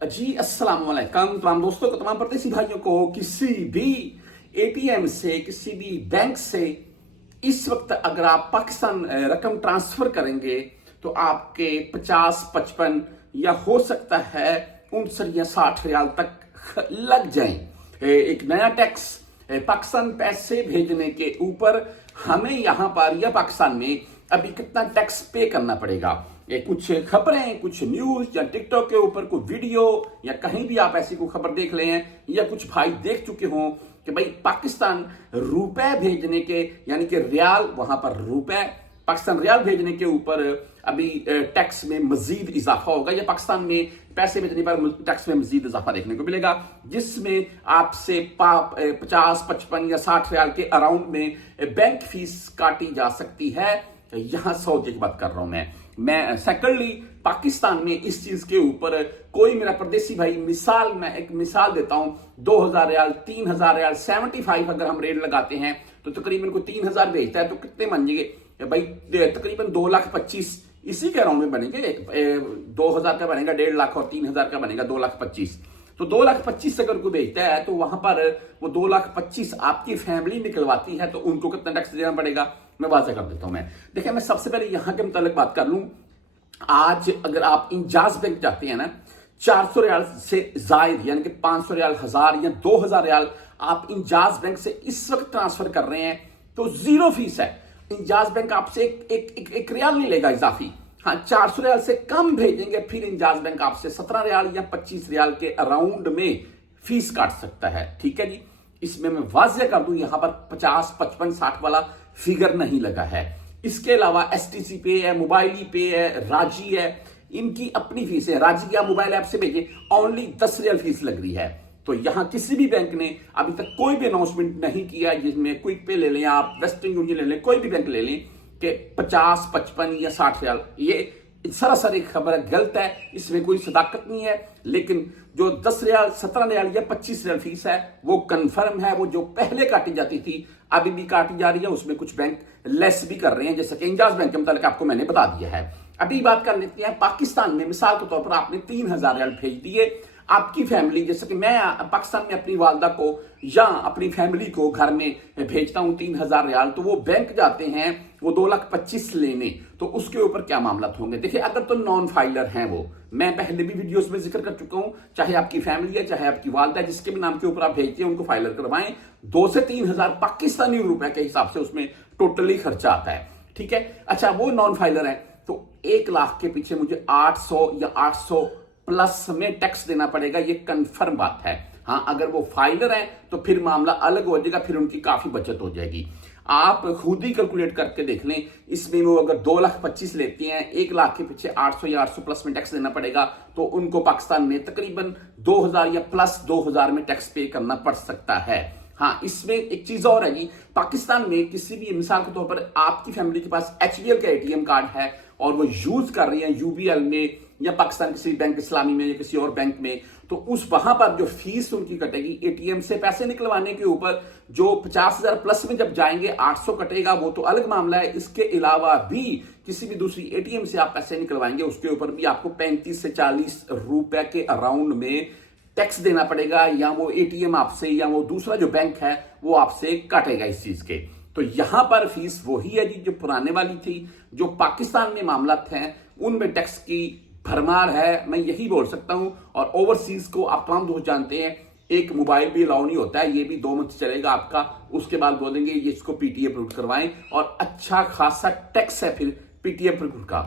जी अस्सलाम वालेकुम। तमाम दोस्तों को, तमाम परदेसी भाइयों को, किसी भी एटीएम से, किसी भी बैंक से इस वक्त अगर आप पाकिस्तान रकम ट्रांसफर करेंगे तो आपके 50, 55 या हो सकता है 59 या 60 रियाल तक लग जाए। एक नया टैक्स पाकिस्तान पैसे भेजने के ऊपर हमें यहां पर या पाकिस्तान में अभी कितना टैक्स पे करना पड़ेगा। कुछ खबरें, कुछ न्यूज या टिकटॉक के ऊपर कोई वीडियो या कहीं भी आप ऐसी कोई खबर देख ले हैं या कुछ भाई देख चुके हों कि भाई पाकिस्तान रुपए भेजने के यानी कि रियाल, वहां पर रुपए पाकिस्तान रियाल भेजने के ऊपर अभी टैक्स में मजीद इजाफा होगा या पाकिस्तान में पैसे भेजने पर टैक्स में मजीद इजाफा देखने को मिलेगा, जिसमें आपसे 50, 55 या 60 रियाल के अराउंड में बैंक फीस काटी जा सकती है। यहां सऊदी की बात कर रहा हूं मैं सेकंडली पाकिस्तान में इस चीज के ऊपर कोई मेरा परदेसी भाई मैं एक मिसाल देता हूं, 2000 रियाल, 3000 रियाल, 75 अगर हम रेट लगाते हैं तो तकरीबन को 3000 भेजता है तो कितने बन जाएंगे भाई? तकरीबन 2,25,000 इसी के अराउंड में बनेंगे। 2000 का बनेगा 1.5 लाख और 3000 का बनेगा 2,25,000। तो 2,25,000 अगर कोई भेजता है तो वहां पर वो 2,25,000 आपकी फैमिली निकलवाती है तो उनको कितना टैक्स देना पड़ेगा मैं वाज़ा कर देता हूं। देखिए, मैं सबसे पहले यहां के मुतालिक बात कर लूं। आज अगर आप इंजाज बैंक जाते हैं ना, 400 रियाल से जायद यानी कि 500 रियाल, 1000 या 2000 रियाल आप इंजाज बैंक से इस वक्त ट्रांसफर कर रहे हैं तो जीरो फीस है। इंजाज बैंक आपसे एक रियाल नहीं लेगा इजाफी। हाँ, 400 रियाल से कम भेजेंगे फिर इंजाज बैंक आपसे 17 रियाल या 25 रियाल के अराउंड में फीस काट सकता है। ठीक है जी, इसमें मैं वाज़ेह कर दूं, यहां पर 50, 55, 60 वाला फिगर नहीं लगा है। इसके अलावा एसटीसी पे है, मोबाइली पे है, राजी है, इनकी अपनी फीस है। राजी या मोबाइल ऐप से भेजे ओनली 10 रियाल फीस लग रही है। तो यहां किसी भी बैंक ने अभी तक कोई भी अनाउंसमेंट नहीं किया, जिसमें क्विक पे ले लें आप, वेस्टर्न यूनियन ले लें, कोई भी बैंक ले लें कि 50, 55 या 60 रियाल, ये सरासर एक खबर है, गलत है, इसमें कोई सदाकत नहीं है। लेकिन जो 10 रियाल, 17 रियाल या 25 रियाल फीस है वो कंफर्म है। वो जो पहले काटी जाती थी अभी भी काटी जा रही है, उसमें कुछ बैंक लेस भी कर रहे हैं, जैसे कि इंजाज बैंक के मुताबिक आपको मैंने बता दिया है। अभी बात कर लेते हैं पाकिस्तान में। मिसाल के तौर पर आपने 3,000 रियाल भेज दिए, आपकी फैमिली, जैसे कि मैं पाकिस्तान में अपनी वालदा को या अपनी फैमिली को घर में भेजता हूं 3,000 रियाल, तो वो बैंक जाते हैं वो 2,25,000 लेने, तो उसके ऊपर क्या मामला होंगे? देखिए, अगर तो नॉन फाइलर हैं वो, मैं पहले भी वीडियोस में जिक्र कर चुका हूं, चाहे आपकी फैमिली है चाहे आपकी वालदा, जिसके भी नाम के ऊपर आप भेजते हैं उनको फाइलर करवाएं। 2 से 3,000 पाकिस्तानी रुपए के हिसाब से उसमें टोटली खर्चा आता है। ठीक है, अच्छा वो नॉन फाइलर है तो 1 लाख के पीछे मुझे 800 या 800 प्लस में टैक्स देना पड़ेगा, ये कंफर्म बात है। हाँ, अगर वो फाइलर है तो फिर मामला अलग हो जाएगा, फिर उनकी काफी बचत हो जाएगी। आप खुद ही कैलकुलेट करके देख लें, इसमें वो अगर 2,25,000 लेते हैं, 1 लाख के पीछे 800 या 800 प्लस में टैक्स देना पड़ेगा, तो उनको पाकिस्तान में तकरीबन 2,000 या प्लस 2,000 में टैक्स पे करना पड़ सकता है। हाँ, इसमें एक चीज और है जी, पाकिस्तान में किसी भी, मिसाल के तौर पर आपकी फैमिली के पास एचबीएल का एटीएम कार्ड है और वो यूज कर रही है यूबीएल में या पाकिस्तान किसी बैंक इस्लामी में या किसी और बैंक में, तो उस वहां पर जो फीस उनकी कटेगी एटीएम से पैसे निकलवाने के ऊपर, जो 50,000 प्लस में जब जाएंगे 800 कटेगा, वो तो अलग मामला है। इसके अलावा भी किसी भी दूसरी एटीएम से आप पैसे निकलवाएंगे उसके ऊपर भी आपको 35 से 40 रुपए के अराउंड में टैक्स देना पड़ेगा, या वो एटीएम आपसे या वो दूसरा जो बैंक है वो आपसे काटेगा इस चीज के। तो यहां पर फीस वही है जी जो पुराने वाली थी। जो पाकिस्तान में मामला हैं उनमें टैक्स की भरमार है, मैं यही बोल सकता हूं। और ओवरसीज को आप तमाम दोस्त जानते हैं, एक मोबाइल भी अलाउ नहीं होता है, ये भी 2 मंथ चलेगा आपका, उसके बाद बोलेंगे ये इसको पीटीए अप्रूव करवाएं, और अच्छा खासा टैक्स है फिर पीटीए अप्रूव का।